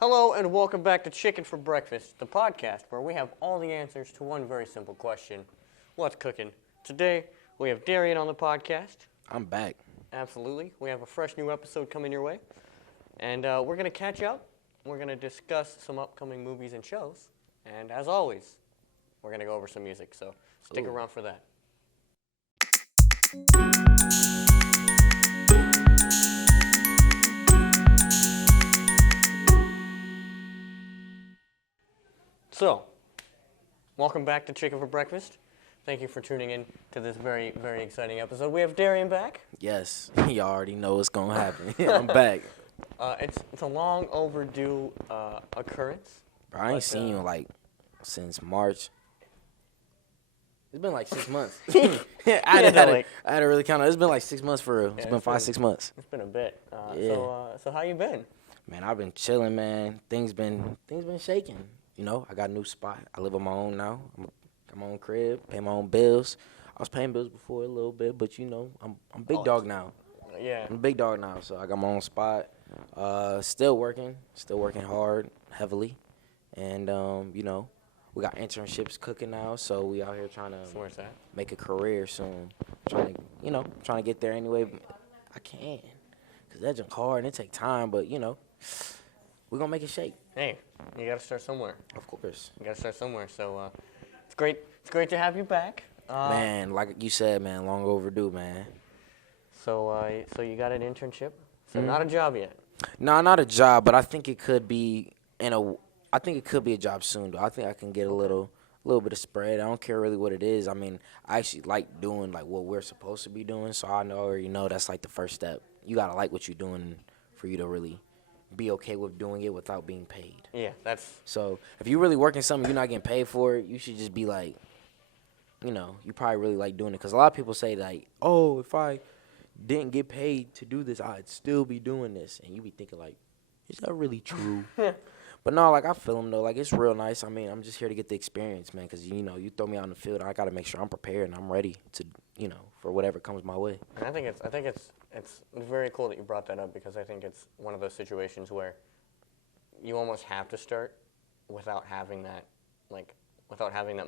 Hello and welcome back to Chicken for Breakfast, the podcast where we have all the answers to one very simple question. What's cooking? Today, we have Darian on the podcast. I'm back. Absolutely. We have a fresh new episode coming your way. And we're going to catch up. We're going to discuss some upcoming movies and shows. And as always, we're going to go over some music. So stick around for that. So, welcome back to Chicken for Breakfast. Thank you for tuning in to this very, very exciting episode. We have Darian back. Yes, you already know what's gonna happen. I'm back. It's a long overdue occurrence. Bro, I ain't seen you since March. It's been like 6 months. I had to really count it. It's been like 6 months for real. It's been 6 months. It's been a bit. Yeah. So how you been? Man, I've been chilling, man. Things been shaking. You know, I got a new spot. I live on my own now. Got my own crib, pay my own bills. I was paying bills before a little bit, but you know, I'm big dog now. Yeah. I'm a big dog now, so I got my own spot. Still working hard, heavily, and you know, we got internships cooking now, so we out here trying to Where's that? make a career soon. Trying to get there anyway. I can, cause that's hard and it take time, but you know, we're gonna make it shake. Hey, you gotta start somewhere. Of course. You gotta start somewhere. So it's great. It's great to have you back. Man, like you said, man, long overdue, man. So you got an internship. So not a job yet. No, not a job, but I think it could be I think it could be a job soon, though. I think I can get a little bit of spread. I don't care really what it is. I mean, I actually like doing like what we're supposed to be doing, so I already know that's like the first step. You gotta like what you're doing for you to really be okay with doing it without being paid. Yeah, that's. So if you're really working something you're not getting paid for it, you should just be like, you know, you probably really like doing it. Because a lot of people say like, oh, if I didn't get paid to do this, I'd still be doing this. And you be thinking like, is that really true? But no, like I feel them though. Like it's real nice. I mean, I'm just here to get the experience, man. Because you know, you throw me out in the field, I gotta make sure I'm prepared and I'm ready to, you know, for whatever comes my way. And I think it's very cool that you brought that up because I think it's one of those situations where you almost have to start without having that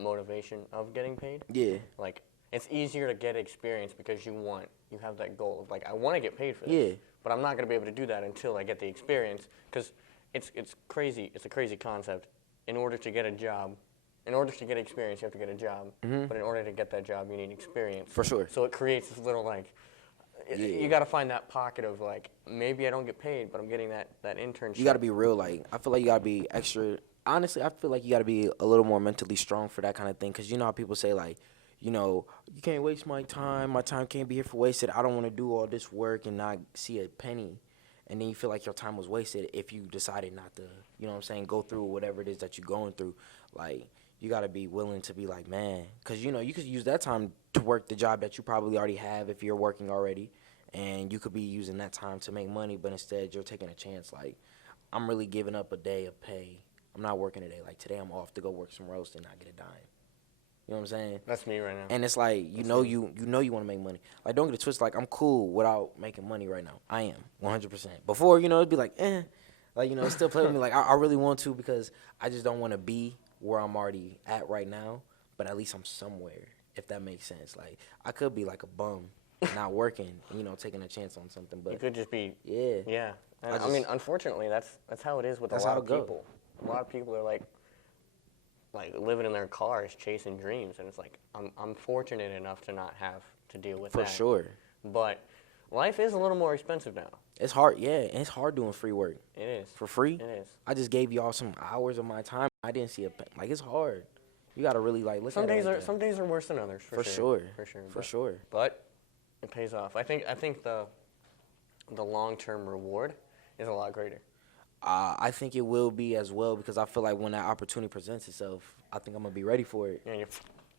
motivation of getting paid. Yeah. Like it's easier to get experience because you have that goal of like I want to get paid for this. Yeah. But I'm not going to be able to do that until I get the experience because it's crazy. It's a crazy concept. In order to get a job, in order to get experience, you have to get a job. Mm-hmm. But in order to get that job, you need experience. For sure. So it creates this little like, you got to find that pocket of like, maybe I don't get paid, but I'm getting that internship. You got to be real. Like I feel like you got to be extra. Honestly, I feel like you got to be a little more mentally strong for that kind of thing. Because you know how people say like, you know, you can't waste my time. My time can't be here for wasted. I don't want to do all this work and not see a penny. And then you feel like your time was wasted if you decided not to, you know what I'm saying, go through whatever it is that you're going through. Like, you got to be willing to be like, man, because, you know, you could use that time to work the job that you probably already have if you're working already. And you could be using that time to make money, but instead you're taking a chance. Like, I'm really giving up a day of pay. I'm not working today. Like, today I'm off to go work some roast and not get a dime. You know what I'm saying? That's me right now. And it's like, you know you want to make money. Like, don't get it twisted. Like, I'm cool without making money right now. I am, 100%. Before, you know, it'd be like, Like, you know, it still play with me. Like, I really want to because I just don't want to be where I'm already at right now. But at least I'm somewhere, if that makes sense. Like, I could be like a bum, not working, you know, taking a chance on something. But you could just be. Yeah. Yeah. And I mean, unfortunately, that's how it is with a lot of people. A lot of people are like living in their cars chasing dreams, and it's like I'm fortunate enough to not have to deal with that. For sure. But life is a little more expensive now. It's hard, yeah. And it's hard doing free work. It is. For free? It is. I just gave y'all some hours of my time. I didn't see like, it's hard. You got to really, like, look some at it. Some days are worse than others, for sure. For sure. But it pays off. I think the long-term reward is a lot greater. I think it will be as well because I feel like when that opportunity presents itself, I think I'm going to be ready for it.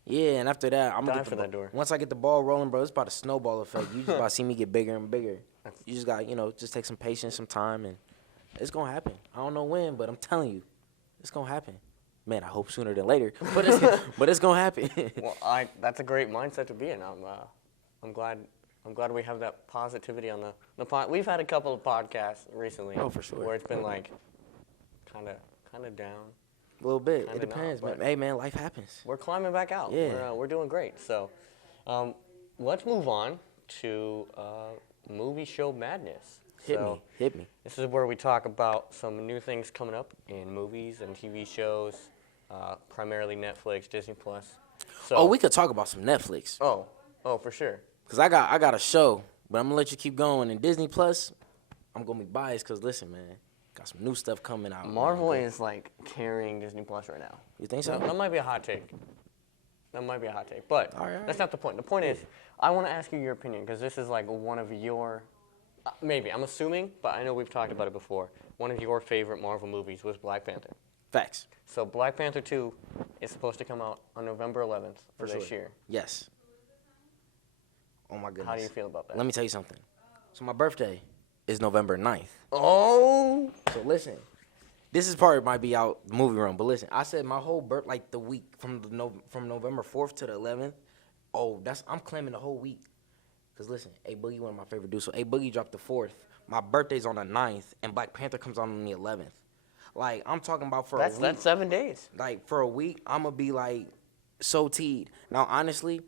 Yeah, and after that, I'm going to get that door. Once I get the ball rolling, bro, it's about a snowball effect. You just about to see me get bigger and bigger. You just got, you know, just take some patience, some time, and it's going to happen. I don't know when, but I'm telling you, it's going to happen. Man, I hope sooner than later, but it's going to happen. Well, that's a great mindset to be in. I'm glad we have that positivity on the pod. We've had a couple of podcasts recently. Oh, for sure. Where it's been like, kind of down. A little bit. Kinda It depends, not, man. Hey, man, life happens. We're climbing back out. Yeah. We're doing great. So, let's move on to movie show madness. Hit me. This is where we talk about some new things coming up in movies and TV shows, primarily Netflix, Disney Plus. So, Oh, we could talk about some Netflix. Oh, for sure. Cause I got a show, but I'm gonna let you keep going. And Disney Plus, I'm gonna be biased. Cause listen, man, got some new stuff coming out. Marvel man. is like carrying Disney Plus right now. You think so? That might be a hot take. But All right. that's not the point. The point is, I want to ask you your opinion because this is like one of your, maybe I'm assuming, but I know we've talked about it before. One of your favorite Marvel movies was Black Panther. Facts. So Black Panther 2 is supposed to come out on November 11th for this year. Yes. Oh my goodness. How do you feel about that? Let me tell you something. So my birthday is November 9th. Oh. So listen, this is part might be out the movie room, but listen, I said my whole like the week from November 4th to the 11th. Oh, I'm claiming the whole week. Cause listen, A Boogie, one of my favorite dudes. So A Boogie dropped the 4th. My birthday's on the 9th, and Black Panther comes out on the 11th. Like I'm talking about for a week. That's 7 days. Like for a week, I'ma be like so teed. Now honestly,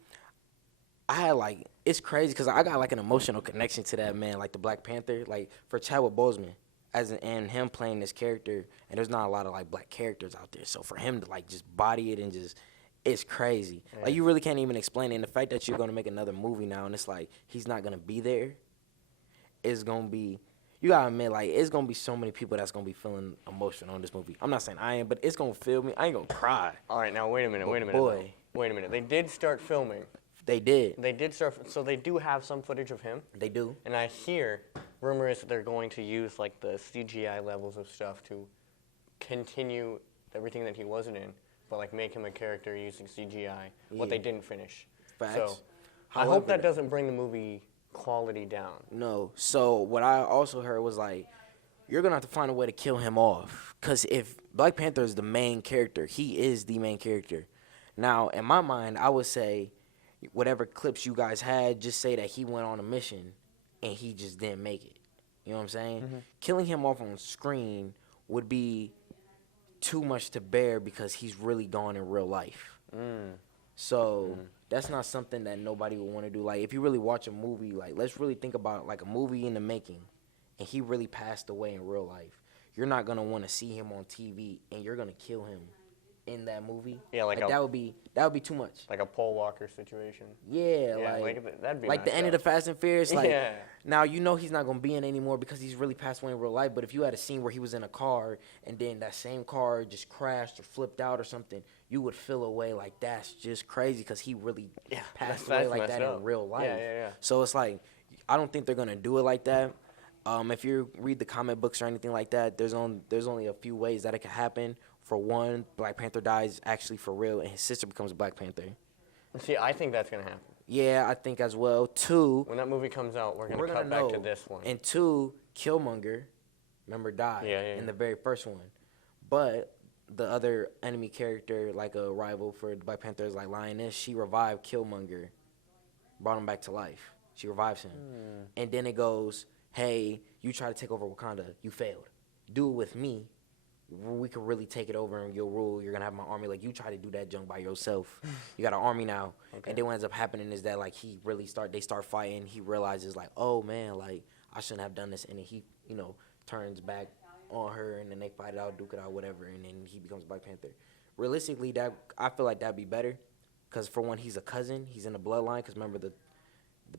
I had like it's crazy because I got like an emotional connection to that man, like the Black Panther, like for Chadwick Boseman, and him playing this character. And there's not a lot of like black characters out there, so for him to like just body it and just, it's crazy. Yeah. Like you really can't even explain it. And the fact that you're gonna make another movie now, and it's like he's not gonna be there, is gonna be. You gotta admit, like, it's gonna be so many people that's gonna be feeling emotional on this movie. I'm not saying I am, but it's gonna feel me. I ain't gonna cry. All right, now wait a minute. Boy. Wait a minute. They did start filming. They did. They did start, so they do have some footage of him. They do. And I hear rumors that they're going to use like the CGI levels of stuff to continue everything that he wasn't in, but like make him a character using CGI. What they didn't finish. Facts. So I However, hope that doesn't bring the movie quality down. No. So what I also heard was like, you're gonna have to find a way to kill him off. Cause if Black Panther is the main character, he is the main character. Now, in my mind, I would say, whatever clips you guys had, just say that he went on a mission and he just didn't make it. You know what I'm saying? Mm-hmm. Killing him off on screen would be too much to bear because he's really gone in real life. So that's not something that nobody would want to do. Like, if you really watch a movie, like, let's really think about, like, a movie in the making, and he really passed away in real life. You're not going to want to see him on TV, and you're going to kill him in that movie. Yeah, like that would be too much. Like a Paul Walker situation. Yeah, that'd be like nice the end of the Fast and Furious. Like, yeah. Now you know he's not gonna be in anymore because he's really passed away in real life. But if you had a scene where he was in a car and then that same car just crashed or flipped out or something, you would feel away like that's just crazy because he really passed away like that in real life. Yeah. So it's like I don't think they're gonna do it like that. If you read the comic books or anything like that, there's only a few ways that it could happen. For one, Black Panther dies actually for real, and his sister becomes Black Panther. See, I think that's gonna happen. Yeah, I think as well. Two, when that movie comes out, we're gonna cut back to this one. And two, Killmonger, remember, died in the very first one. But the other enemy character, like a rival for Black Panther, is like Lioness. She revived Killmonger, brought him back to life. She revives him, and then it goes, "Hey, you try to take over Wakanda, you failed. Do it with me. We could really take it over and you'll rule. You're gonna have my army. Like you try to do that junk by yourself. You got an army now." Okay. And then what ends up happening is that like they start fighting. He realizes like, oh man, like I shouldn't have done this. And then he, turns back on her and then they fight it out, duke it out, whatever. And then he becomes Black Panther. Realistically, I feel like that'd be better. Cause for one, he's a cousin. He's in the bloodline. Cause remember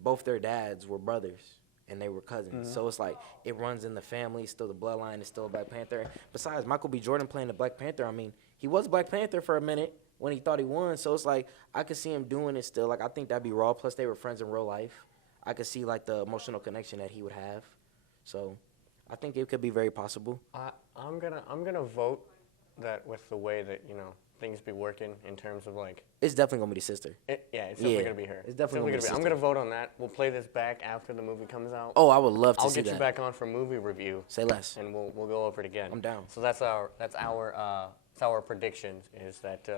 both their dads were brothers. And they were cousins. So it's like, it runs in the family, still the bloodline, is still a Black Panther. Besides, Michael B. Jordan playing the Black Panther, I mean, he was Black Panther for a minute when he thought he won. So it's like, I could see him doing it still. Like, I think that'd be raw. Plus, they were friends in real life. I could see, like, the emotional connection that he would have. So I think it could be very possible. I'm gonna vote that with the way that, things be working in terms of like. It's definitely gonna be the sister. It's definitely gonna be her. It's definitely gonna be. I'm gonna vote on that. We'll play this back after the movie comes out. Oh, I would love to see that. I'll get you back on for movie review. Say less. And we'll go over it again. I'm down. So that's our predictions. Is that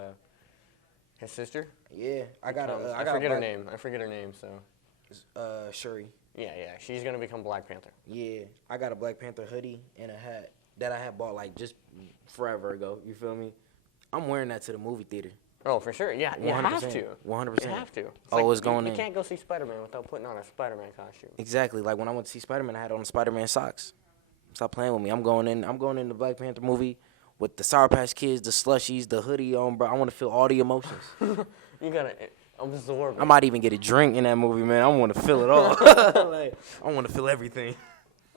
his sister? Yeah, I forget her name. I forget her name. So. Shuri. Yeah. She's gonna become Black Panther. Yeah, I got a Black Panther hoodie and a hat. that I had bought like just forever ago. You feel me? I'm wearing that to the movie theater. Oh, for sure. Yeah, you have to. 100%. You have to. Always going you in. You can't go see Spider-Man without putting on a Spider-Man costume. Exactly. Like when I went to see Spider-Man, I had on Spider-Man socks. Stop playing with me. I'm going in the Black Panther movie with the Sour Patch Kids, the slushies, the hoodie on, bro. I want to feel all the emotions. You gotta absorb it. I might even get a drink in that movie, man. I want to feel it all. Like, I want to feel everything.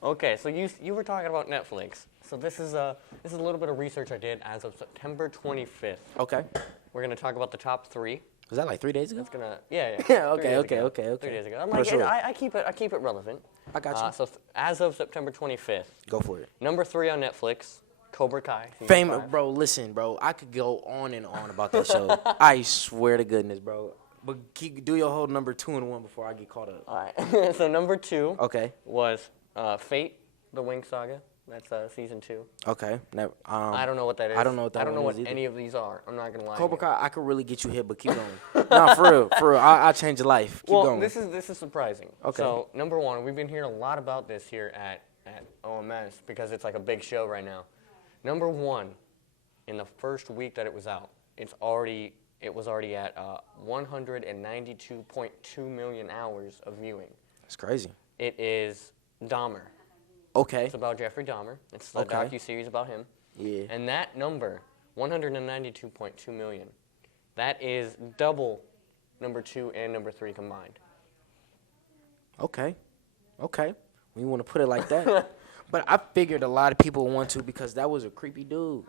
Okay, so you were talking about Netflix. So this is a little bit of research I did as of September 25th. Okay. We're gonna talk about the top 3. Was that like 3 days ago? It's gonna yeah. Yeah, 3 days okay. ago. 3 Okay. days ago. I'm For like, sure. I keep it relevant. I got you. So as of September 25th, Go for it. number 3 on Netflix, Cobra Kai. season Famous, 5. bro. Listen, bro. I could go on and on about that show. I swear to goodness, bro. But do your whole number 2 and 1 before I get caught up. All right. So number 2 Okay. was Fate, the Wing Saga. That's season 2. Okay. Never, I don't know what that is. I don't know what that I don't know one what is either. any of these are. I'm not gonna lie. Cobra to you. Kai, I could really get you hit, but keep going. Nah, for real. I'll change your life. Keep Well, going. this is surprising. Okay. So number 1, we've been hearing a lot about this here at OMS because it's like a big show right now. Number 1, in the first week that it was out, it was already at 192.2 million hours of viewing. That's crazy. It is Dahmer. Okay. It's about Jeffrey Dahmer. It's the Okay. docu-series about him. Yeah. And that number, 192.2 million, that is double number 2 and number 3 combined. Okay. When you want to put it like that. But I figured a lot of people want to because that was a creepy dude.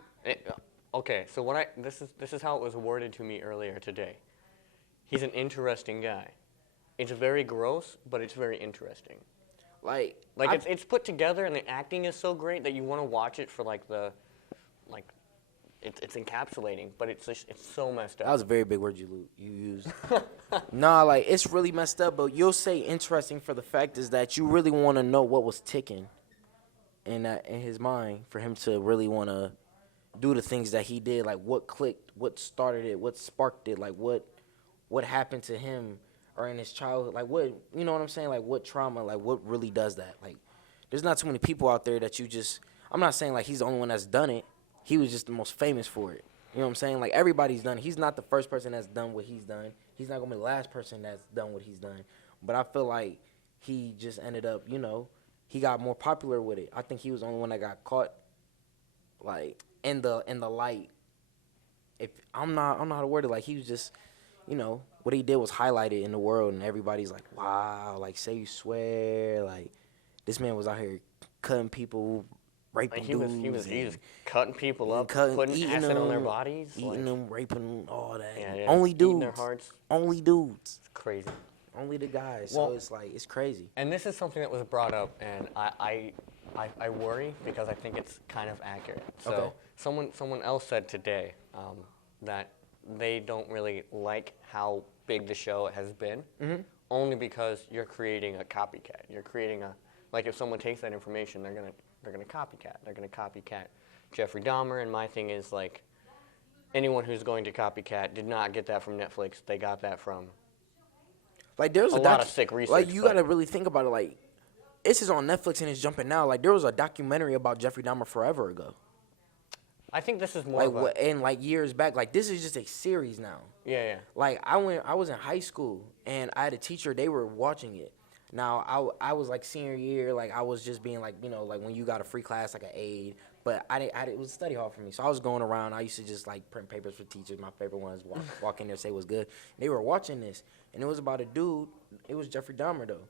Okay, so this is how it was worded to me earlier today. He's an interesting guy. It's very gross, but it's very interesting. It's put together and the acting is so great that you want to watch it for it's encapsulating, but it's so messed up. That was a very big word you used. Nah, like it's really messed up, but you'll say interesting for the fact is that you really want to know what was ticking in his mind for him to really want to do the things that he did, like what clicked, what started it, what sparked it, like what happened to him or in his childhood, like what, you know what I'm saying, like what trauma, like what really does that. Like there's not too many people out there that I'm not saying like he's the only one that's done it. He was just the most famous for it. You know what I'm saying? Like everybody's done it. He's not the first person that's done what he's done. He's not gonna be the last person that's done what he's done. But I feel like he just ended up, he got more popular with it. I think he was the only one that got caught, like in the light. If I'm not how to word it. Like he was just, what he did was highlighted in the world, and everybody's like, wow, like say you swear, like this man was out here cutting people, raping dudes. He was cutting people up, putting eating acid them, on their bodies, eating them, raping, all that. Yeah, Only dudes. eating their hearts. Only dudes. It's crazy. Only the guys. Well, so it's like it's crazy. And this is something that was brought up, and I worry because I think it's kind of accurate. So Okay. someone else said today that they don't really like how big the show has been, only because you're creating a copycat. You're creating like if someone takes that information, they're gonna copycat. They're gonna copycat Jeffrey Dahmer. And my thing is like anyone who's going to copycat did not get that from Netflix. They got that from Like there's a lot of sick research. Like you but- gotta really think about it. Like this is on Netflix and it's jumping now. Like there was a documentary about Jeffrey Dahmer forever ago. I think this is more Like of a, and like years back. Like this is just a series now. yeah. Like I was in high school and I had a teacher. They were watching it. Now I was like senior year. Like I was just being like like when you got a free class like an aide. But it was a study hall for me, so I was going around. I used to just like print papers for teachers. My favorite ones walk in there, say what's good. And they were watching this, and it was about a dude. It was Jeffrey Dahmer though,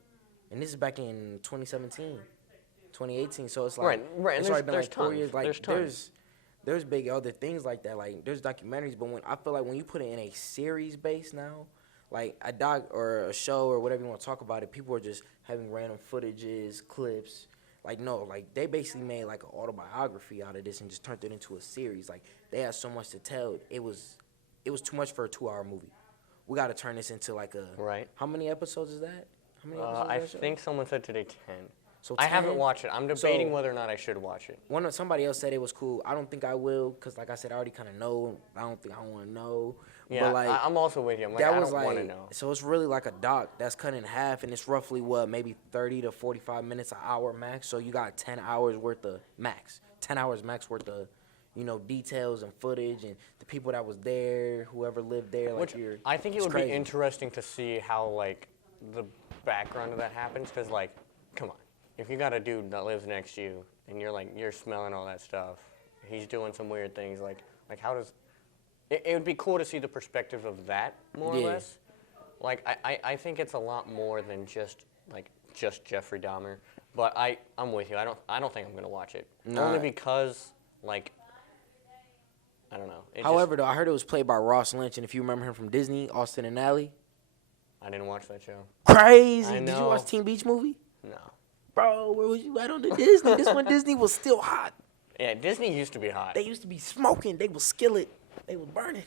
and this is back in 2017, 2018. So it's like right. It's And already been there's like 4 tons. years. Like There's tons. there's big other things like that. Like there's documentaries, but I feel like when you put it in a series base now, like a doc or a show or whatever you want to talk about it, people are just having random footages, clips. Like, no, like, they basically made, like, an autobiography out of this and just turned it into a series. Like, they had so much to tell. It was too much for a 2-hour movie. We got to turn this into, like, a... Right. How many episodes is that? How many episodes I is that show? think someone said today 10. So I haven't Tenet- watched it. I'm debating so- whether or not I should watch it. Somebody else said it was cool. I don't think I will, cause like I said, I already kind of know. I don't think I want to know. Yeah, but like I'm also with you. I'm like, that I was don't want to like, know. so it's really like a doc that's cut in half, and it's roughly what, maybe 30 to 45 minutes, an hour max. So you got 10 hours worth of max, 10 hours max worth of, details and footage and the people that was there, whoever lived there. Like Which I think it it's would crazy. be interesting to see how like the background of that happens, because like, come on, if you got a dude that lives next to you and you're smelling all that stuff, he's doing some weird things. Like how does it would be cool to see the perspective of that more or Yeah. less. Like I think it's a lot more than just Jeffrey Dahmer. But I'm with you. I don't think I'm gonna watch it. Nah. Only because like I don't know. However, though, I heard it was played by Ross Lynch, and if you remember him from Disney, Austin and Ally. I didn't watch that show. Crazy. I Did you know. watch Teen Beach Movie? No. Bro, where was you at on the Disney? This when Disney was still hot. Yeah, Disney used to be hot. They used to be smoking. They was skillet. They was burning.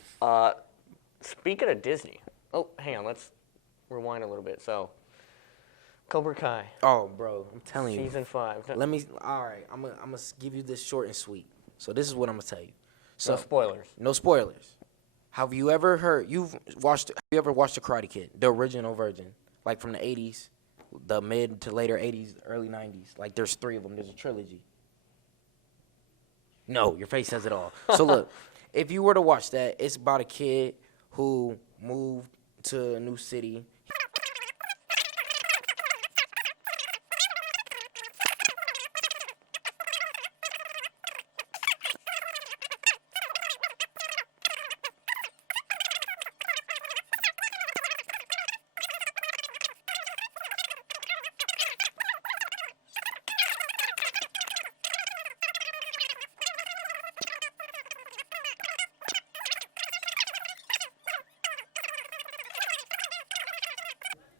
Speaking of Disney, oh, hang on, let's rewind a little bit. So, Cobra Kai, Oh, bro, I'm telling you. season 5. Let me. All right, I'm gonna give you this short and sweet. So this is what I'm gonna tell you. So No spoilers. no spoilers. Have you ever heard? Have you ever watched The Karate Kid, the original version, like from the '80s, the mid to later '80s, early '90s? Like there's 3 of them. There's a trilogy. No, your face says it all. So look, if you were to watch that, it's about a kid who moved to a new city.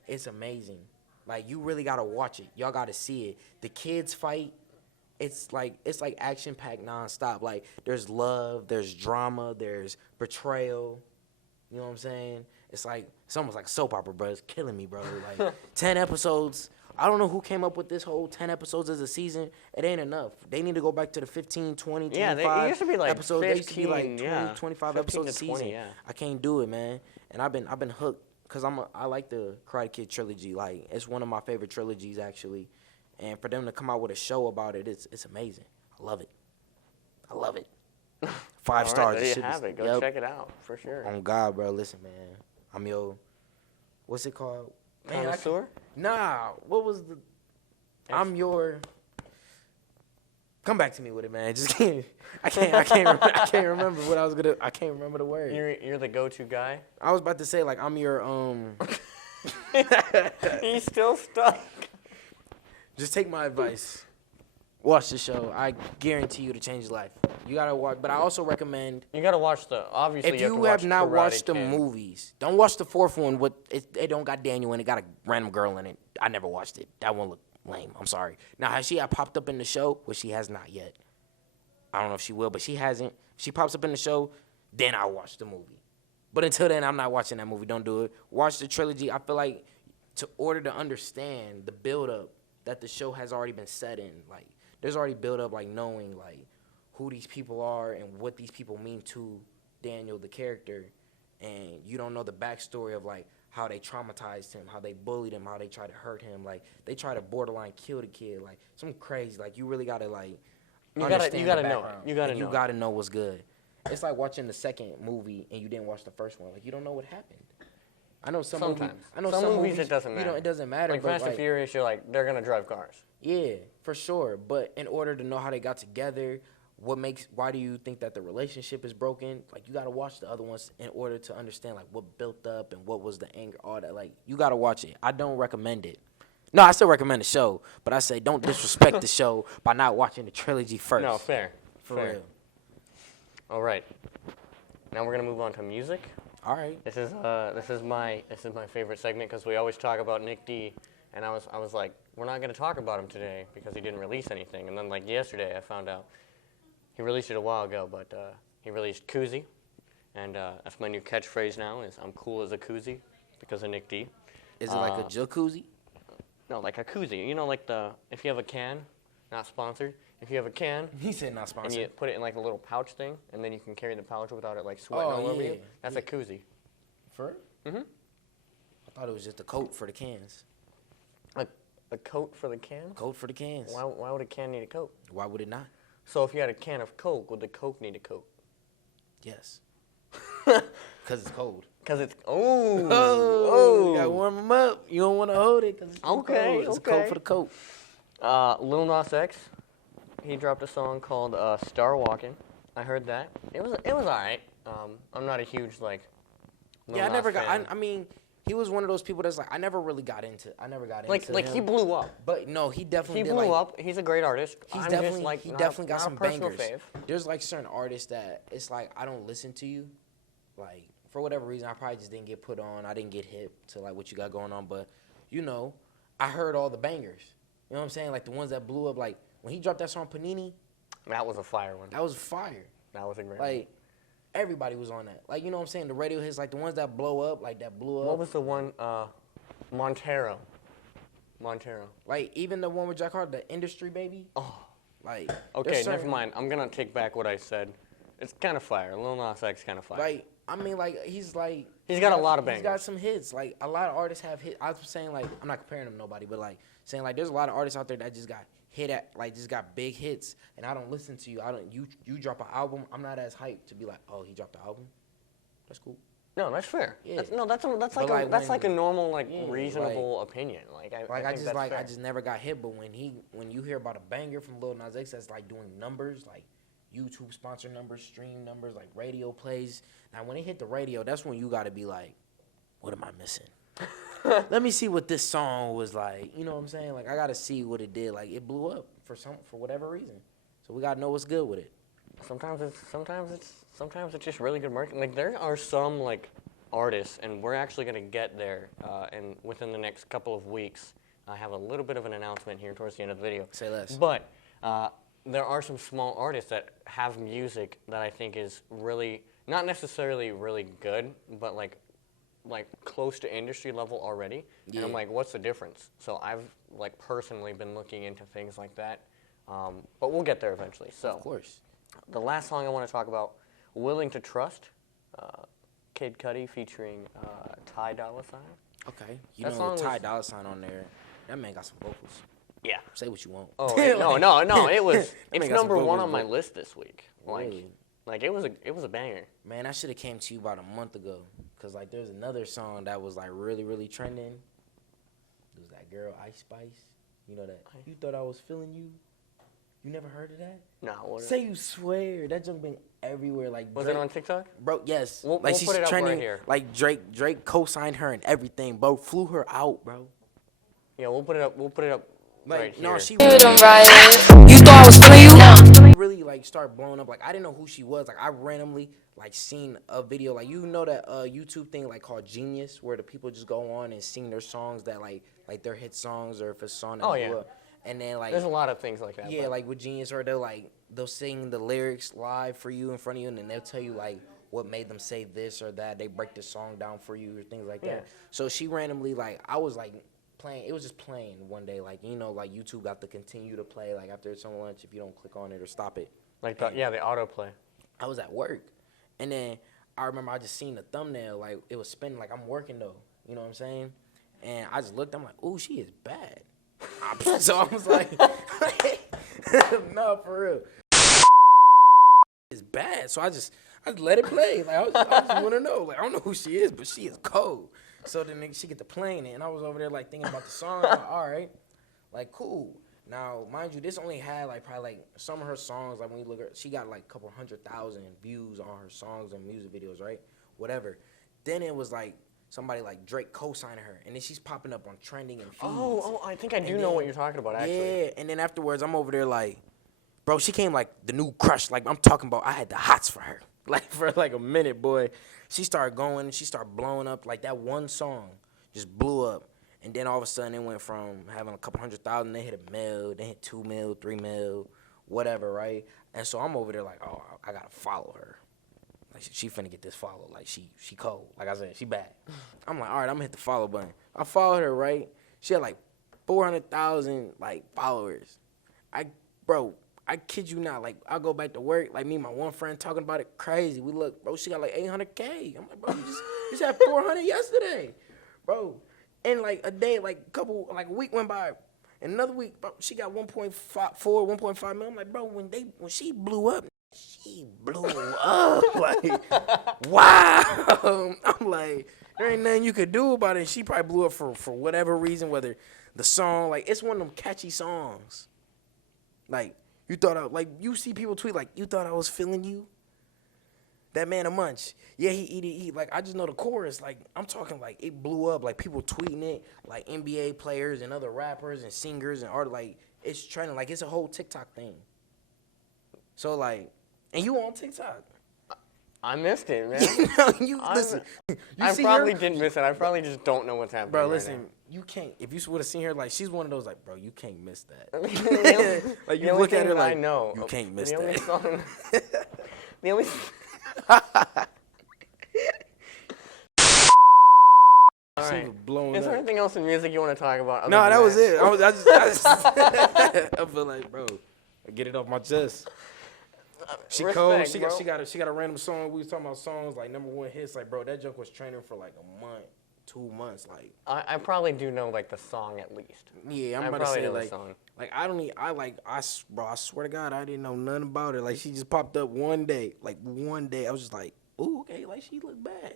It's amazing. Like you really gotta watch it. Y'all gotta see it. The kids fight. It's like action packed nonstop. Like there's love, there's drama, there's betrayal. You know what I'm saying? It's almost like a soap opera, bro. It's killing me, bro. Like 10 episodes. I don't know who came up with this whole 10 episodes as a season. It ain't enough. They need to go back to the 15, 20, 25 Yeah, it used to be like episodes. They used to be like 15, 20, yeah. 25 15 episodes a to 20, season. yeah. I can't do it, man. And I've been hooked because I like the Karate Kid trilogy. Like it's one of my favorite trilogies actually. And for them to come out with a show about it, it's amazing. I love it. I love it. 5 All right, stars. there It you should be- have it. Go yep. check it out for sure. On God, bro. Listen, man. I'm your. What's it called? Man, I can't- Connoisseur? Nah. What was the? I'm your. Come back to me with it, man. Just can't. I can't remember what I was gonna. I can't remember the word. You're the go-to guy. I was about to say like I'm your He's still stuck. Just take my advice. Watch the show. I guarantee you to change your life. You gotta watch, but I also recommend You gotta watch the. Obviously, if you have, you to have watch not Karate watched the Kid. movies, don't watch the 4th one. It don't got Daniel in it. Got a random girl in it. I never watched it. That one looked lame. I'm sorry. Now has she popped up in the show? Well, she has not yet. I don't know if she will, but she hasn't. If she pops up in the show, then I'll watch the movie. But until then, I'm not watching that movie. Don't do it. Watch the trilogy. I feel like order to understand the build up that the show has already been set in. Like there's already build up, like knowing like who these people are and what these people mean to Daniel, the character, and you don't know the backstory of like how they traumatized him, how they bullied him, how they tried to hurt him, like they try to borderline kill the kid, like some crazy. Like you really gotta like understand You gotta the know it. background, You gotta and know You it. gotta know what's good. It's like watching the second movie and you didn't watch the first one. Like you don't know what happened. I know some Sometimes. movies. I know some movies it doesn't You matter. know, it doesn't matter. Like but Fast and Furious, you're like they're gonna drive cars. yeah, for sure. But in order to know how they got together, why do you think that the relationship is broken? Like you gotta watch the other ones in order to understand like what built up and what was the anger, all that. Like you gotta watch it. I don't recommend it. No, I still recommend the show, but I say don't disrespect the show by not watching the trilogy first. No, fair. for fair. real. All right. Now we're gonna move on to music. All right. This is my favorite segment because we always talk about Nick D, and I was like, we're not gonna talk about him today because he didn't release anything. And then like yesterday, I found out he released it a while ago, but he released Koozie, and that's my new catchphrase now is I'm cool as a koozie because of Nick D. Is it like a jacuzzi? No, like a koozie. You know, like if you have a can, not sponsored. If you have a can He said not and sponsored. you put it in like a little pouch thing, and then you can carry the pouch without it like sweating Oh, all over yeah. you, that's a koozie. For real? Mhm. I thought it was just a coat for the cans. A coat for the can? Coat for the cans. Why would a can need a coat? Why would it not? So if you had a can of Coke, would the Coke need a coat? Yes. Because it's cold. Because it's You gotta warm them up. You don't want to hold it because it's too Okay, cold. It's a coat okay. for the coat. Lil Nas X, he dropped a song called "Star Walking." I heard that. It was alright. I'm not a huge like. Lil Yeah, I Nas never got. fan. I mean, he was one of those people that's like I never really got into. I never got into like him. he blew up. But no, he definitely He did, blew like, up. He's a great artist. He's I'm definitely just like he not, definitely got not some a personal bangers. fave. There's like certain artists that it's like I don't listen to you, like for whatever reason I probably just didn't get put on. I didn't get hip to like what you got going on, but you know, I heard all the bangers. You know what I'm saying? Like the ones that blew up. Like when he dropped that song Panini, That was a fire one. that was fire. That was a great one. Like everybody was on that. Like you know what I'm saying? The radio hits, like the ones that blow up, like that blew up. What was the one? Montero. Like even the one with Jack Harlow, the Industry Baby. Oh. Like Okay, there's never certain- mind. I'm gonna take back what I said. It's kind of fire. Lil Nas X kind of fire. Like I mean, like he's like He's got a lot of He's got bangers. some hits. Like a lot of artists have hit. I was saying like I'm not comparing him to nobody, but like saying like there's a lot of artists out there that just got hit at like just got big hits, and I don't listen to you. I don't you drop an album. I'm not as hyped to be like, oh, he dropped the album. That's cool. No, that's fair. Yeah. That's like But, like, that's like a when- normal yeah, reasonable opinion. Like I Like I think just that's like fair. I just never got hit. But when you hear about a banger from Lil Nas X that's like doing numbers, like YouTube sponsor numbers, stream numbers, like radio plays. Now when it hit the radio, that's when you got to be like, what am I missing? Let me see what this song was like. You know what I'm saying? Like I got to see what it did. Like it blew up for whatever reason. So we got to know what's good with it. Sometimes it's just really good marketing. Like there are some like artists, and we're actually gonna get there, and within the next couple of weeks, I have a little bit of an announcement here towards the end of the video. Say less. But there are some small artists that have music that I think is really not necessarily really good, but like close to industry level already. And I'm Yeah. like, what's the difference? So I've like personally been looking into things like that, but we'll get there eventually. So. Of course. The last song I want to talk about, "Willing to Trust," Kid Cudi featuring Ty Dolla $ign. Okay. You That know song with Ty was- Dolla $ign on there. That man got some vocals. Yeah. Say what you want. Oh no, it was. That It's man got some number one vocals, on my bro. list this week. Really? Like it was a banger. Man, I should have came to you about a month ago. Cause like there's another song that was like really, really trending. It was that girl Ice Spice. You know that you thought I was feeling you? You never heard of that? No, what Say you swear. That junk been everywhere. Like was Drake, it on TikTok? Bro, yes. We'll like put she's it up right trending. here. Like Drake co-signed her and everything, bro. Flew her out, bro. Yeah, we'll put it up. Like right no, here. she You thought I was feeling you? really like started blowing up. Like I didn't know who she was. Like I randomly like seen a video. Like you know that YouTube thing like called Genius, where the people just go on and sing their songs that like their hit songs, or if it's a song that Oh, blew yeah. up. And then like There's a lot of things like that. yeah, but- like with Genius, or they'll sing the lyrics live for you in front of you, and then they'll tell you like what made them say this or that. They break the song down for you or things like Yeah. that. So she randomly like I was like playing. It was just playing one day. Like you know like YouTube got to continue to play like after it's on lunch if you don't click on it or stop it. like the autoplay. I was at work, and then I remember I just seen the thumbnail, like it was spinning, like I'm working though, you know what I'm saying? And I just looked, I'm like, ooh, she is bad. So I was like, no, for real, it's bad. So I just let it play. Like I just want to know, like I don't know who she is, but she is cold. So then she get to playing it, and I was over there like thinking about the song. I'm like, all right, like cool. Now, mind you, this only had like probably like some of her songs. Like when you look at, she got like a couple 100,000 views on her songs and music videos, right? Whatever. Then it was like somebody like Drake co-signing her, and then she's popping up on trending and feeds. Oh, I think I do And know what then- you're talking about. Actually. Yeah, and then afterwards, I'm over there like, bro, she came like the new crush. Like I'm talking about, I had the hots for her. Like for like a minute, boy. She started going, she started blowing up. Like that one song just blew up. And then all of a sudden, it went from having a couple 100,000, they hit $1 million, they hit $2 million, $3 million, whatever, right? And so I'm over there like, oh, I gotta follow her. Like she finna get this follow. Like she cold. Like I said, she bad. I'm like, all right, I'm gonna hit the follow button. I followed her, right? She had like 400,000 like followers. Bro, I kid you not. Like, I go back to work. Like, me and my one friend talking about it crazy. We look, bro, she got like 800K. I'm like, bro, you just had 400 yesterday, bro. And like a day, like a week went by. And another week, bro, she got 1.5 million. I'm like, bro, when she blew up, she blew up. Like, wow. I'm like, there ain't nothing you could do about it. She probably blew up for whatever reason, whether the song, like, it's one of them catchy songs. Like, you see people tweet, like, you thought I was feeling you? That man a munch. Yeah, he eat. Like, I just know the chorus. Like, I'm talking, like, it blew up. Like, people tweeting it. Like, NBA players and other rappers and singers and art. Like, it's trending. Like, it's a whole TikTok thing. So, like, and you on TikTok. I missed it, man. Listen. I probably didn't miss it. I probably just don't know what's happening. Bro, right listen, now. you can't. If you would have seen her, like, she's one of those, like, bro, you can't miss that. Like, The you only look at thing her that like, I know, you can't miss the only that. song, the only. All She right. was blowing Is there up. anything else in music you want to talk about? No, other that than was it. I feel like, bro, get it off my chest. She cold. Respect, bro. She got a random song. We was talking about songs like #1 hits. Like, bro, that joke was trending for like a month, 2 months. Like, I probably do know like the song at least. yeah, I'm I about to probably say know the like, song. like I don't need. Bro, I swear to God, I didn't know nothing about her. Like, she just popped up one day. Like, one day, I was just like, ooh, okay, like she looked bad,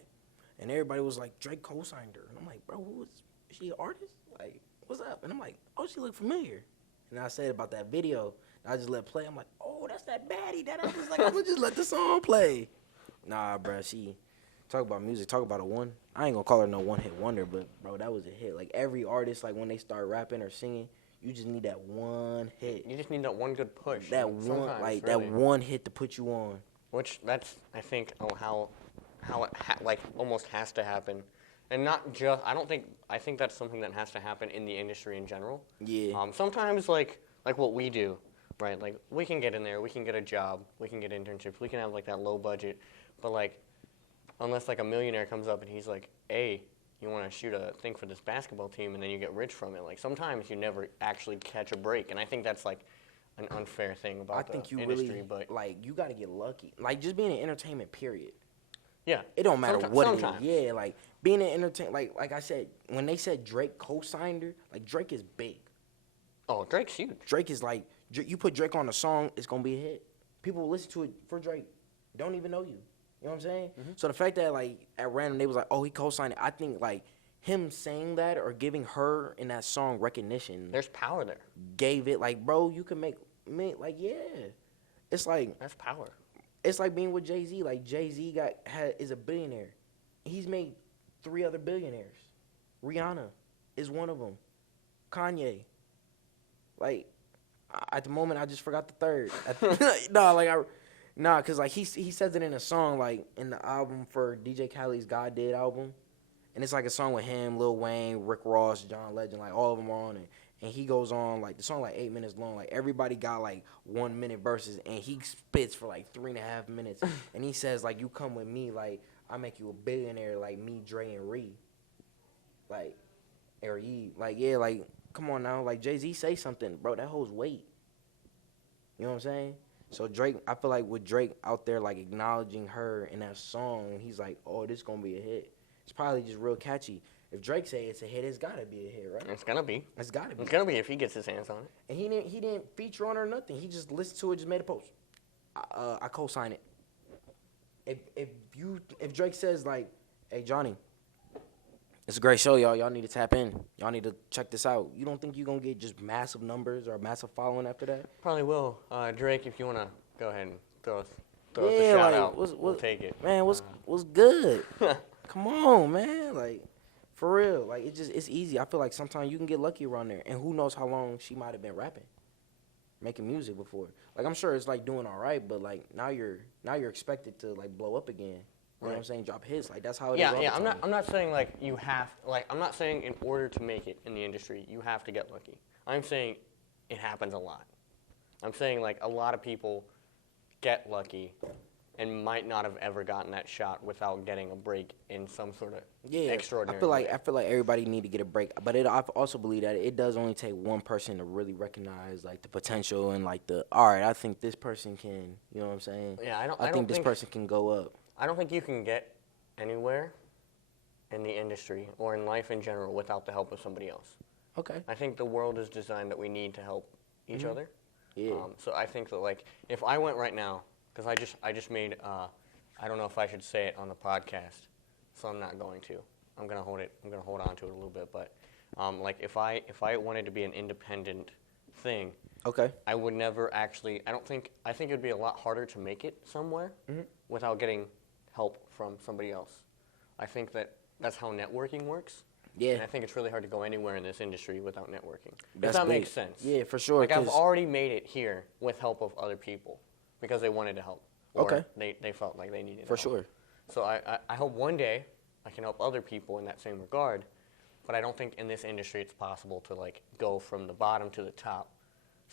and everybody was like, Drake co-signed her, and I'm like, bro, is she an artist? Like, what's up? And I'm like, oh, she look familiar. And I said about that video. I just let it play. I'm like, oh, that's that baddie. That I was like, I'm gonna just let the song play. Nah, bro, she talk about music, talk about a one. I ain't gonna call her no one-hit wonder, but bro, that was a hit. Like, every artist, like when they start rapping or singing, you just need that one hit. You just need that one good push. That one, sometimes, like really. that one hit to put you on. Which that's I think how it like almost has to happen, and not just I think that's something that has to happen in the industry in general. Yeah. Sometimes like what we do, right? Like we can get in there, we can get a job, we can get internships, we can have like that low budget, but like unless like a millionaire comes up and he's like, hey, you want to shoot a thing for this basketball team, and then you get rich from it. Like sometimes you never actually catch a break, and I think that's like an unfair thing about I the think you industry. really, But like, you gotta get lucky. Like, just being in entertainment, period. yeah, It don't matter what sometimes. it is. Yeah, like, being in entertainment, like I said, when they said Drake co-signed her, like, Drake is big. Oh, Drake's huge. Drake is like, you put Drake on a song, it's gonna be a hit. People will listen to it for Drake. Don't even know you. You know what I'm saying? So the fact that, like, at random they was like, oh, he co-signed it, I think, like, him saying that or giving her in that song recognition There's power there. gave it, like, bro, you can make like, yeah. It's like, That's power. it's like being with Jay-Z. Like, Jay-Z is a billionaire. He's made 3 other billionaires. Rihanna is one of them. Kanye. Like, at the moment, I just forgot the third. Cause like he says it in a song, like in the album for DJ Khaled's God Did album, and it's like a song with him, Lil Wayne, Rick Ross, John Legend, like all of them are on it. And he goes on, like, the song like 8 minutes long. Like, everybody got like 1 minute verses, and he spits for like 3.5 minutes. And he says, like, you come with me, like, I make you a billionaire, like me, Dre, and Ree. Like, or Ye. Like, yeah, like, come on now. Like, Jay-Z say something, bro, that holds weight. You know what I'm saying? So Drake, I feel like with Drake out there, like, acknowledging her in that song, he's like, oh, this gonna be a hit. It's probably just real catchy. If Drake say it's a hit, it's gotta be a hit, right? It's gonna be. It's gotta be. It's gonna be if he gets his hands on it. And he didn't feature on her or nothing. He just listened to it, just made a post. I co-sign it. If Drake says, like, hey, Johnny, it's a great show, y'all. Y'all need to tap in. Y'all need to check this out. You don't think you're gonna get just massive numbers or a massive following after that? Probably will. Drake, if you wanna go ahead and throw us a Yeah, shout like, out, we'll what, take it. man, what's good? Come on, man. Like, for real. Like, it's easy. I feel like sometimes you can get lucky around there. And who knows how long she might have been rapping, making music before. Like, I'm sure it's, like, doing all right, but, like, now you're expected to, like, blow up again. You know what I'm saying? Drop hits. Like, that's how it is all the I'm time. not saying like you have I'm not saying in order to make it in the industry you have to get lucky. I'm saying it happens a lot. I'm saying like a lot of people get lucky, and might not have ever gotten that shot without getting a break in some sort of Yeah, extraordinary I way. feel like everybody need to get a break, but I also believe that it does only take one person to really recognize like the potential and like all right, I think this person can, you know what I'm saying? Yeah, I think don't this think person can go up. I don't think you can get anywhere in the industry or in life in general without the help of somebody else. Okay. I think the world is designed that we need to help each other. Yeah. So I think that like if I went right now, because I just made I don't know if I should say it on the podcast, so I'm not going to. I'm gonna hold on to it a little bit, but like if I wanted to be an independent thing, Okay. I would never actually. I think it would be a lot harder to make it somewhere without getting help from somebody else. I think that's how networking works. Yeah. And I think it's really hard to go anywhere in this industry without networking. That's if that big. makes sense. Yeah, for sure. Like I've 'cause- already made it here with help of other people because they wanted to help. Or Okay. They felt like they needed For help. sure. So I hope one day I can help other people in that same regard, but I don't think in this industry it's possible to like go from the bottom to the top.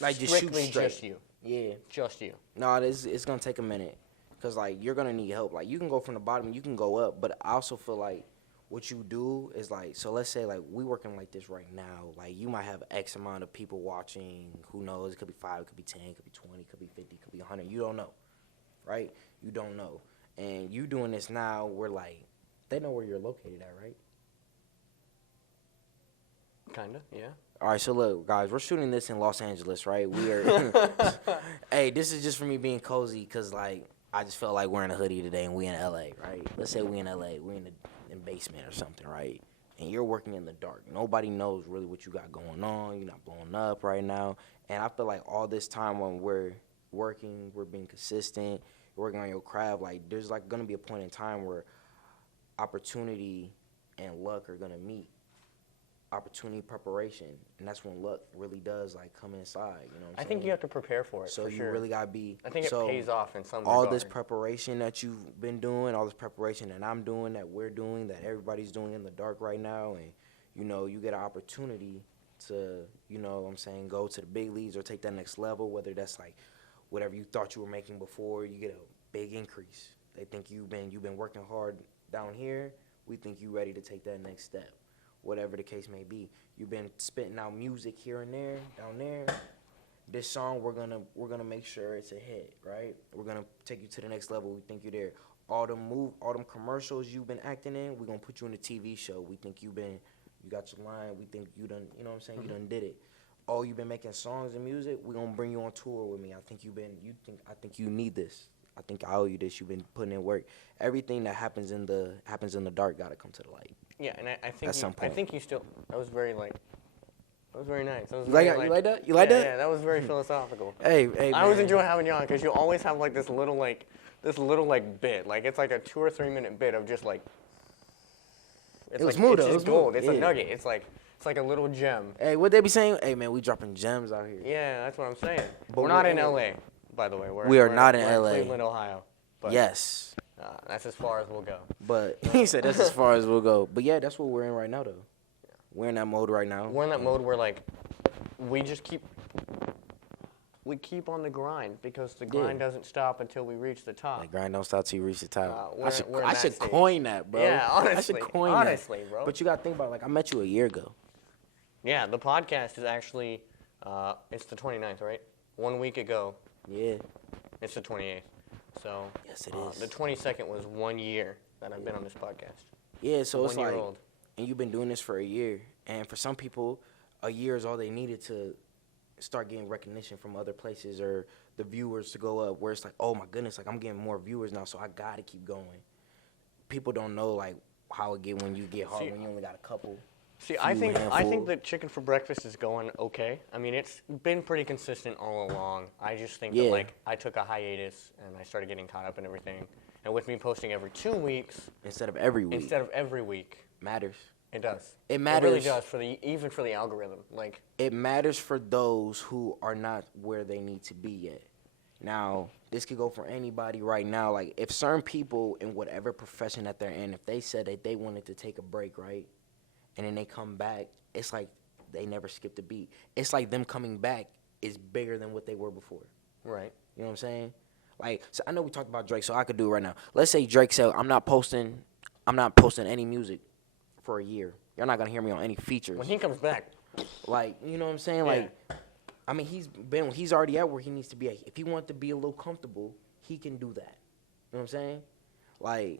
Like just shoot Strictly straight. just you. Yeah. Just you. No, it's gonna take a minute, cause like you're gonna need help. Like you can go from the bottom, you can go up, but I also feel like what you do is like, so let's say like we working like this right now. Like you might have X amount of people watching. Who knows? It could be 5, it could be 10, it could be 20, it could be 50, it could be 100. You don't know, right? You don't know. And you doing this now, we're like, they know where you're located at, right? Kinda, yeah. All right, so look, guys, we're shooting this in Los Angeles, right? We are. Hey, this is just for me being cozy, cause like I just felt like wearing a hoodie today, and we in LA, right? Let's say we in LA, we in the basement or something, right? And you're working in the dark. Nobody knows really what you got going on. You're not blowing up right now, and I feel like all this time when we're working, we're being consistent, working on your craft. Like there's like gonna be a point in time where opportunity and luck are gonna meet. Opportunity, preparation, and that's when luck really does like come inside. You know what I'm I saying? think you have to prepare for it. So for you sure. really gotta be. I think it so pays off in some all regard. this preparation that you've been doing, all this preparation that I'm doing, that we're doing, that everybody's doing in the dark right now, and you know you get an opportunity to, you know what I'm saying, go to the big leagues or take that next level. Whether that's like whatever you thought you were making before, you get a big increase. They think you've been working hard down here. We think you ready to take that next step. Whatever the case may be, you've been spitting out music here and there, down there. This song, we're gonna make sure it's a hit, right? We're gonna take you to the next level. We think you're there. All them commercials you've been acting in, we're gonna put you in a TV show. We think you got your line. We think you done, you know what I'm saying? You done did it. Oh, you've been making songs and music. We're gonna bring you on tour with me. I think you need this. I think I owe you this. You've been putting in work. Everything that happens in the dark gotta come to the light. Yeah, and I think At some I point. think you still. That was very like. That was very nice. That was You like very, that? You like that? You like yeah, that? Yeah, that was very philosophical. Hey, I always man. enjoy having you on because you always have like this little bit. Like it's like a 2 or 3 minute bit of just like. It's It was like, smooth, It's though. It just was smooth. gold. It's Yeah. a nugget. It's like a little gem. Hey, what they be saying? Hey, man, we dropping gems out here. Yeah, that's what I'm saying. But we're not we're in in- LA, by the way. We are we're not in we're LA. Cleveland, Ohio. But, Yes, that's as far as we'll go. but he said that's as far as we'll go. But yeah, that's what we're in right now, though. We're in that mode right now. We're in that mode where like we just keep on the grind because the grind doesn't stop until we reach the top. Like grind don't stop till you reach the top. we're in I that should stage. coin that, bro. Yeah, I honestly, should coin honestly, that. bro. But you gotta think about it, like I met you a year ago. Yeah, the podcast is actually it's the 29th, right? 1 week ago, Yeah. it's the 28th. So Yes, it is. The 22nd was 1 year that I've been on this podcast. Yeah, so it's 1 year like, old. and you've been doing this for a year, and for some people, a year is all they needed to start getting recognition from other places or the viewers to go up. Where it's like, oh my goodness, like I'm getting more viewers now, so I gotta keep going. People don't know like how it get when you get hard See- when you only got a couple. See, I few think handful. that chicken for breakfast is going okay. I mean, it's been pretty consistent all along. I just think Yeah. that like I took a hiatus and I started getting caught up in everything. And with me posting every 2 weeks Instead of every week. instead of every week, Matters. it does. It It really matters. does even for the algorithm. Like It matters for those who are not where they need to be yet. Now, this could go for anybody right now. Like, if certain people in whatever profession that they're in, if they said that they wanted to take a break, right, and then they come back, it's like they never skipped a beat. It's like them coming back is bigger than what they were before. right. You know what I'm saying? Like, so I know we talked about Drake, so I could do it right now. Let's say Drake said, I'm not posting any music for a year. You're not gonna hear me on any features. When he comes back, Like, you know what I'm saying? Like, I mean, he's already at where he needs to be at. If he wants to be a little comfortable, he can do that. You know what I'm saying? Like,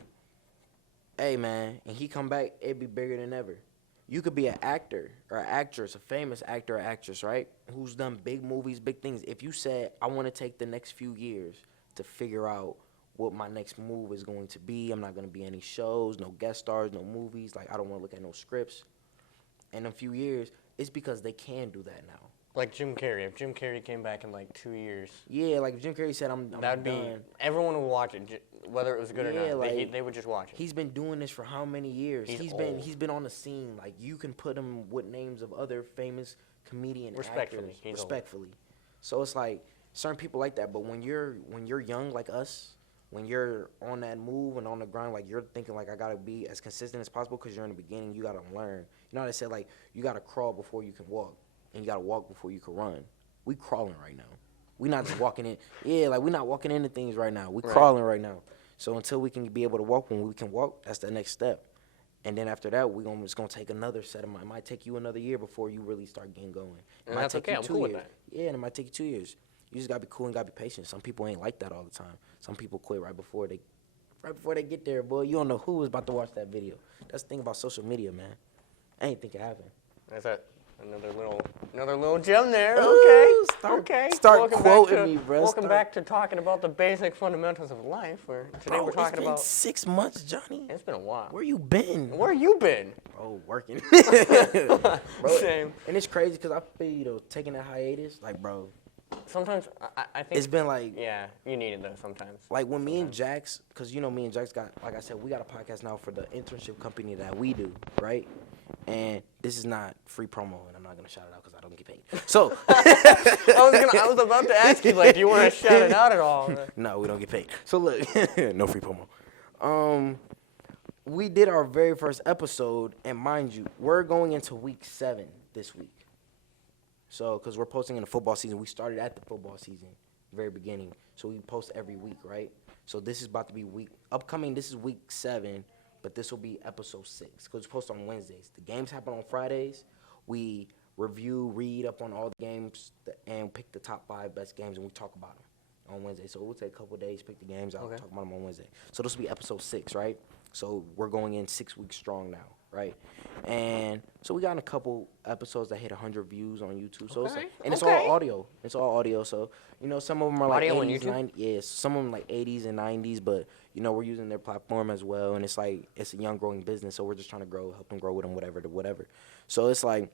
hey man, and he come back, it'd be bigger than ever. You could be an actor or an actress, a famous actor or actress, right? Who's done big movies, big things. If you said, I want to take the next few years to figure out what my next move is going to be. I'm not going to be any shows, no guest stars, no movies. Like, I don't want to look at no scripts. In a few years, it's because they can do that now. like Jim Carrey. If Jim Carrey came back in like 2 years, Yeah, like if Jim Carrey said, I'm that'd be done. everyone would watch it, whether it was good or Yeah, not. like, They would just watch it. He's been doing this for how many years? He's He's been on the scene. Like, you can put him with names of other famous comedian Respectfully, actors. he's old. Respectfully. So it's like certain people like that. But when you're young like us, when you're on that move and on the grind, like you're thinking like I gotta be as consistent as possible because you're in the beginning. You gotta learn. You know how they say like you gotta crawl before you can walk, and you gotta walk before you can run. We crawling right now. We not just walking in. Yeah, like we not walking into things right now. We Right. crawling right now. So until we can be able to walk, when we can walk, that's the next step. And then after that, it's gonna take another set of. It might take you another year before you really start getting going. It And might that's take okay, you I'm 2 cool with years. that. Yeah, and it might take you 2 years. You just gotta be cool and gotta be patient. Some people ain't like that all the time. Some people quit right before they get there, boy. You don't know who was about to watch that video. That's the thing about social media, man. I ain't think it happened. That's it. Another little gem there. Ooh, Okay. start Welcome quoting back to, me, bro. Welcome Start- back to talking about the basic fundamentals of life. Where today Bro, we're talking it's been about. 6 months, Johnny. It's been a while. Where you been? Where you been? Oh, working. Bro, Same. and it's crazy because I feel you though taking that hiatus, like bro, Sometimes I think it's been like yeah, you need it though sometimes. like when me and Jax, because you know me and Jax got, like I said, we got a podcast now for the internship company that we do, right? And this is not free promo, and I'm not gonna shout it out because I don't get paid. So I was about to ask you like, do you want to shout it out at all? no, we don't get paid. So look, no free promo. We did our very first episode, and mind you, we're going into week 7 this week. So, because we're posting in the football season, we started at the football season, very beginning. So we post every week, right? So this is about to be this is week 7, but this will be episode 6, because we post on Wednesdays. The games happen on Fridays. We read up on all the games, and pick the top 5 best games, and we talk about them on Wednesday. So we'll take a couple days, pick the games out, Okay. talk about them on Wednesday. So this will be episode 6, right? So we're going in 6 weeks strong now, right? And so we got a couple episodes that hit 100 views on YouTube. So Okay, it's okay. all audio. It's all audio. So you know, some of them are like Audio on 80s, YouTube? 90s. Yeah, some of them like 80s and 90s. But you know, we're using their platform as well, and it's like it's a young growing business. So we're just trying to help them grow with them, whatever. So it's like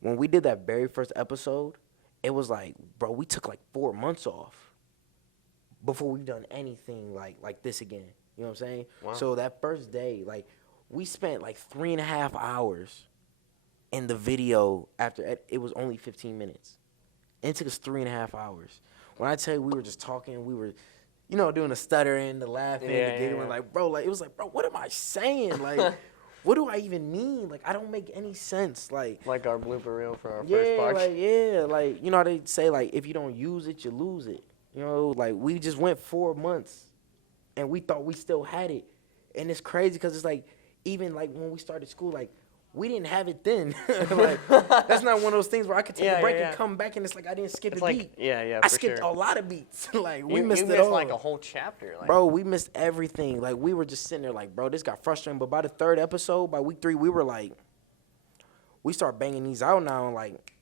when we did that very first episode, it was like, bro, we took like 4 months off before we done anything like this again. You know what I'm saying? Wow. So that first day, like, we spent like 3.5 hours in the video after it was only 15 minutes. And it took us 3.5 hours. When I tell you we were just talking, we were, you know, doing the stuttering, the laughing, Yeah, the giggling, yeah. like, bro, like, it was like, bro, what am I saying? Like, what do I even mean? Like, I don't make any sense. Like Like our blooper reel for our first yeah, podcast. like, you know how they say, like, if you don't use it, you lose it. You know, like, we just went 4 months, and we thought we still had it. And it's crazy because it's like, even, like, when we started school, like, we didn't have it then. Like, that's not one of those things where I could take Yeah, a break yeah, yeah. and come back, and it's like I didn't skip It's a like beat. yeah, I for skipped sure. a lot of beats. Like, we You missed it missed all. like a whole chapter. Like, Bro, we missed everything. Like, we were just sitting there like, bro, this got frustrating. But by the 3rd episode, by week 3, we were like, we start banging these out now, and like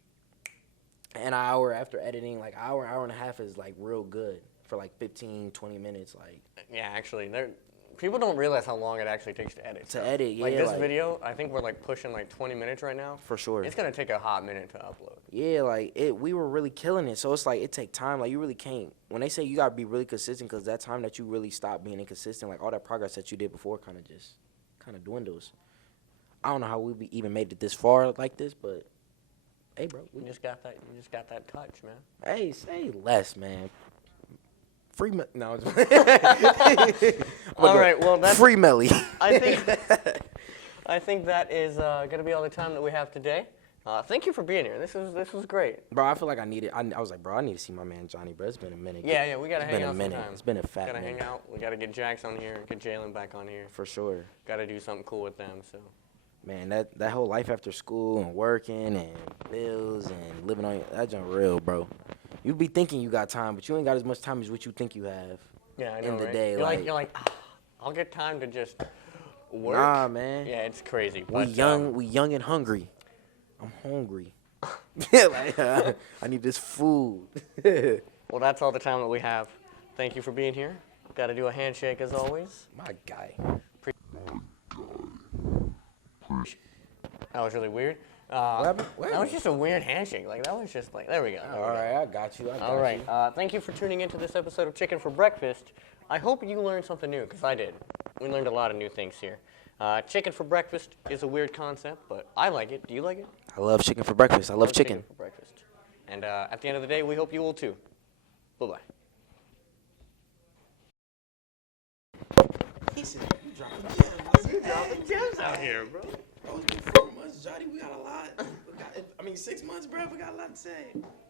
an hour after editing, like hour and a half is like real good for like 15, 20 minutes. Like, yeah, actually, people don't realize how long it actually takes to edit. to edit, yeah. Like this video, I think we're like pushing like 20 minutes right now. For sure. It's gonna take a hot minute to upload. Yeah, like we were really killing it. So it's like it take time. Like you really can't. When they say you gotta be really consistent, because that time that you really stop being inconsistent, like all that progress that you did before, kind of dwindles. I don't know how we even made it this far like this, but hey, bro, You just got that touch, man. hey, say less, man. Free no. All right, well that's. free Melly. I think that is gonna be all the time that we have today. Thank you for being here. This was great. Bro, I feel like I need it. I was like, bro, I need to see my man Johnny, bro. It's been a minute. Yeah, we gotta It's hang been a out minute. sometime. It's been a fat Gotta minute. hang out. We gotta get Jax on here, get Jalen back on here. For sure. Gotta do something cool with them. So. Man, that whole life after school and working and bills and living on that's unreal, bro. You be thinking you got time, but you ain't got as much time as what you think you have. Yeah, I know, In the right? day, you're like, I'll get time to just work. Nah, man. Yeah, it's crazy. We But, young and hungry. I'm hungry. Like, I need this food. well, that's all the time that we have. Thank you for being here. Got to do a handshake as always. My guy. That was really weird. happened? What That was happened? just a weird handshake. Like that was just like there we go. there we All go. right, I got you. All right. Thank you for tuning into this episode of Chicken for Breakfast. I hope you learned something new, because I did. We learned a lot of new things here. Chicken for breakfast is a weird concept, but I like it. Do you like it? I love chicken for breakfast. I love chicken. For breakfast. And at the end of the day, we hope you will too. Bye-bye. He said, you dropping gems out here, bro. Oh, it's been 4 months, Johnny. We got a lot. 6 months, bro. We got a lot to say.